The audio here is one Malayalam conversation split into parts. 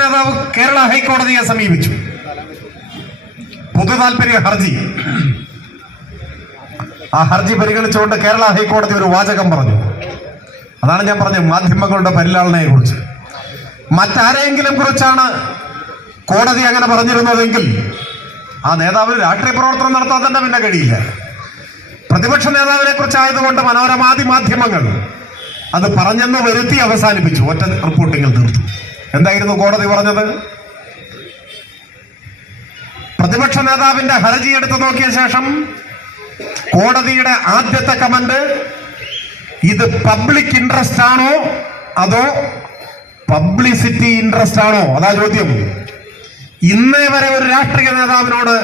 നേതാവ് കേരള ഹൈക്കോടതിയെ സമീപിച്ചു. പൊതു താല്പര്യ ഹർജി. ആ ഹർജി പരിഗണിച്ചുകൊണ്ട് കേരള ഹൈക്കോടതി ഒരു വാചകം പറഞ്ഞു. അതാണ് ഞാൻ പറഞ്ഞത്, മാധ്യമങ്ങളുടെ പരിലാളനയെ കുറിച്ച്. മറ്റാരെങ്കിലും കുറിച്ചാണ് കോടതി അങ്ങനെ പറഞ്ഞിരുന്നതെങ്കിൽ ആ നേതാവിന് രാഷ്ട്രീയ പ്രവർത്തനം നടത്താൻ തന്നെ പിന്നെ കഴിയില്ല. പ്രതിപക്ഷ നേതാവിനെ കുറിച്ചായതുകൊണ്ട് മനോരമാദി മാധ്യമങ്ങൾ അത് പറഞ്ഞെന്ന് വരുത്തി അവസാനിപ്പിച്ചു, ഒറ്റ റിപ്പോർട്ടിങ്ങിൽ തീർത്തു. എന്തായിരുന്നു കോടതി പറഞ്ഞത്? പ്രതിപക്ഷ നേതാവിന്റെ ഹർജി എടുത്തു നോക്കിയ ശേഷം കോടതിയുടെ ആദ്യത്തെ കമന്റ്, ഇത് പബ്ലിക് ഇൻട്രസ്റ്റ് ആണോ അതോ പബ്ലിസിറ്റി ഇൻട്രസ്റ്റ് ആണോ? അതാ ചോദ്യം. ഇന്നേ വരെ ഒരു രാഷ്ട്രീയ നേതാവിനോട്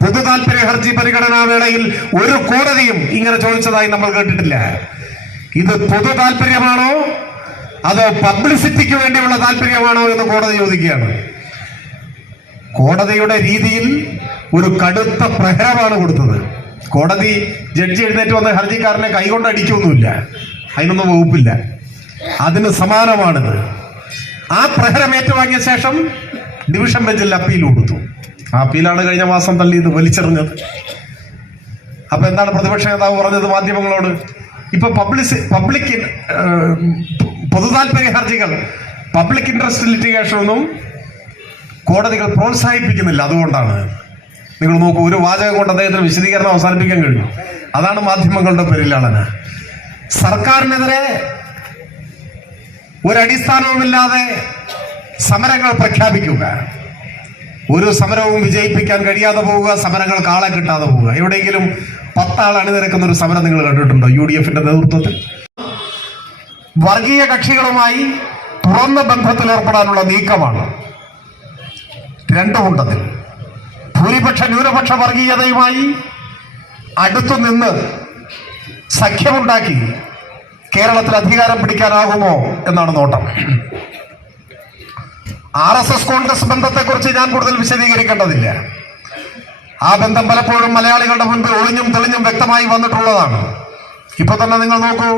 പൊതു താല്പര്യ ഹർജി പരിഗണനാ വേളയിൽ ഒരു കോടതിയും ഇങ്ങനെ ചോദിച്ചതായി നമ്മൾ കേട്ടിട്ടില്ല. ഇത് പൊതു താല്പര്യമാണോ അതോ പബ്ലിസിറ്റിക്ക് വേണ്ടിയുള്ള താല്പര്യമാണോ എന്ന് കോടതി ചോദിക്കുകയാണ്. കോടതിയുടെ രീതിയിൽ ഒരു കടുത്ത പ്രഹരമാണ് കൊടുത്തത്. കോടതി ജഡ്ജി എഴുന്നേറ്റ് വന്ന ഹർജിക്കാരനെ കൈകൊണ്ട് അടിക്കൊന്നുമില്ല, അതിനൊന്നും വകുപ്പില്ല. അതിന് സമാനമാണിത്. ആ പ്രഹരം ഏറ്റുവാങ്ങിയ ശേഷം ഡിവിഷൻ ബെഞ്ചിൽ അപ്പീൽ കൊടുത്തു. ആ അപ്പീലാണ് കഴിഞ്ഞ മാസം തള്ളി ഇത് വലിച്ചെറിഞ്ഞത്. അപ്പൊ എന്താണ് പ്രതിപക്ഷ നേതാവ് പറഞ്ഞത് മാധ്യമങ്ങളോട്? ഇപ്പൊ പബ്ലിക് പൊതു താല്പര്യ ഹർജികൾ, പബ്ലിക് ഇൻട്രസ്റ്റ് ലിറ്റിഗേഷൻ ഒന്നും കോടതികൾ പ്രോത്സാഹിപ്പിക്കുന്നില്ല. അതുകൊണ്ടാണ്. നിങ്ങൾ നോക്കൂ, ഒരു വാചകം കൊണ്ട് അദ്ദേഹത്തിന് വിശദീകരണം അവസാനിപ്പിക്കാൻ കഴിഞ്ഞു. അതാണ് മാധ്യമങ്ങളുടെ പരിലാളന. സർക്കാരിനെതിരെ ഒരടിസ്ഥാനവുമില്ലാതെ സമരങ്ങൾ പ്രഖ്യാപിക്കുക, ഒരു സമരവും വിജയിപ്പിക്കാൻ കഴിയാതെ പോവുക, സമരങ്ങൾക്ക് ആളെ കിട്ടാതെ പോവുക. എവിടെയെങ്കിലും 10 ആൾ അണിനിരക്കുന്ന ഒരു സമരം നിങ്ങൾ കണ്ടിട്ടുണ്ടോ? UDF-ന്റെ നേതൃത്വത്തിൽ വർഗീയ കക്ഷികളുമായി തുറന്ന ബന്ധത്തിൽ ഏർപ്പെടാനുള്ള നീക്കമാണ് രണ്ടുമുണ്ടതിൽ. ഭൂരിപക്ഷ ന്യൂനപക്ഷ വർഗീയതയുമായി അടുത്തുനിന്ന് സഖ്യമുണ്ടാക്കി കേരളത്തിൽ അധികാരം പിടിക്കാനാകുമോ എന്നാണ് നോട്ടം. RSS കോൺഗ്രസ് ബന്ധത്തെക്കുറിച്ച് ഞാൻ കൂടുതൽ വിശദീകരിക്കേണ്ടതില്ല. ആ ബന്ധം പലപ്പോഴും മലയാളികളുടെ മുൻപിൽ ഒളിഞ്ഞും തെളിഞ്ഞും വ്യക്തമായി വന്നിട്ടുള്ളതാണ്. ഇപ്പൊ തന്നെ നിങ്ങൾ നോക്കൂ,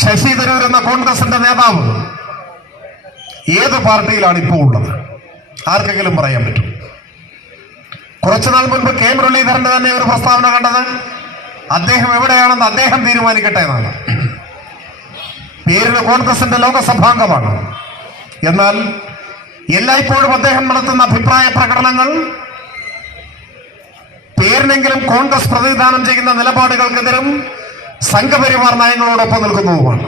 ശശി തരൂർ എന്ന കോൺഗ്രസിന്റെ നേതാവ് ഏത് പാർട്ടിയിലാണ് ഇപ്പോൾ ഉള്ളത്? ആർക്കെങ്കിലും പറയാൻ പറ്റും? കുറച്ചുനാൾ മുൻപ് കെ മുരളീധരന്റെ തന്നെ ഒരു പ്രസ്താവന കണ്ടത്, അദ്ദേഹം എവിടെയാണെന്ന് അദ്ദേഹം തീരുമാനിക്കട്ടെ എന്നാണ്. പേരിന് കോൺഗ്രസിന്റെ ലോകസഭാംഗമാണ്. എന്നാൽ എല്ലായ്പ്പോഴും അദ്ദേഹം നടത്തുന്ന അഭിപ്രായ പ്രകടനങ്ങൾ പേരിനെങ്കിലും കോൺഗ്രസ് പ്രതിനിധാനം ചെയ്യുന്ന നിലപാടുകൾക്കെതിരും സംഘപരിവാർ നയങ്ങളോടൊപ്പം നിൽക്കുന്നതുമാണ്.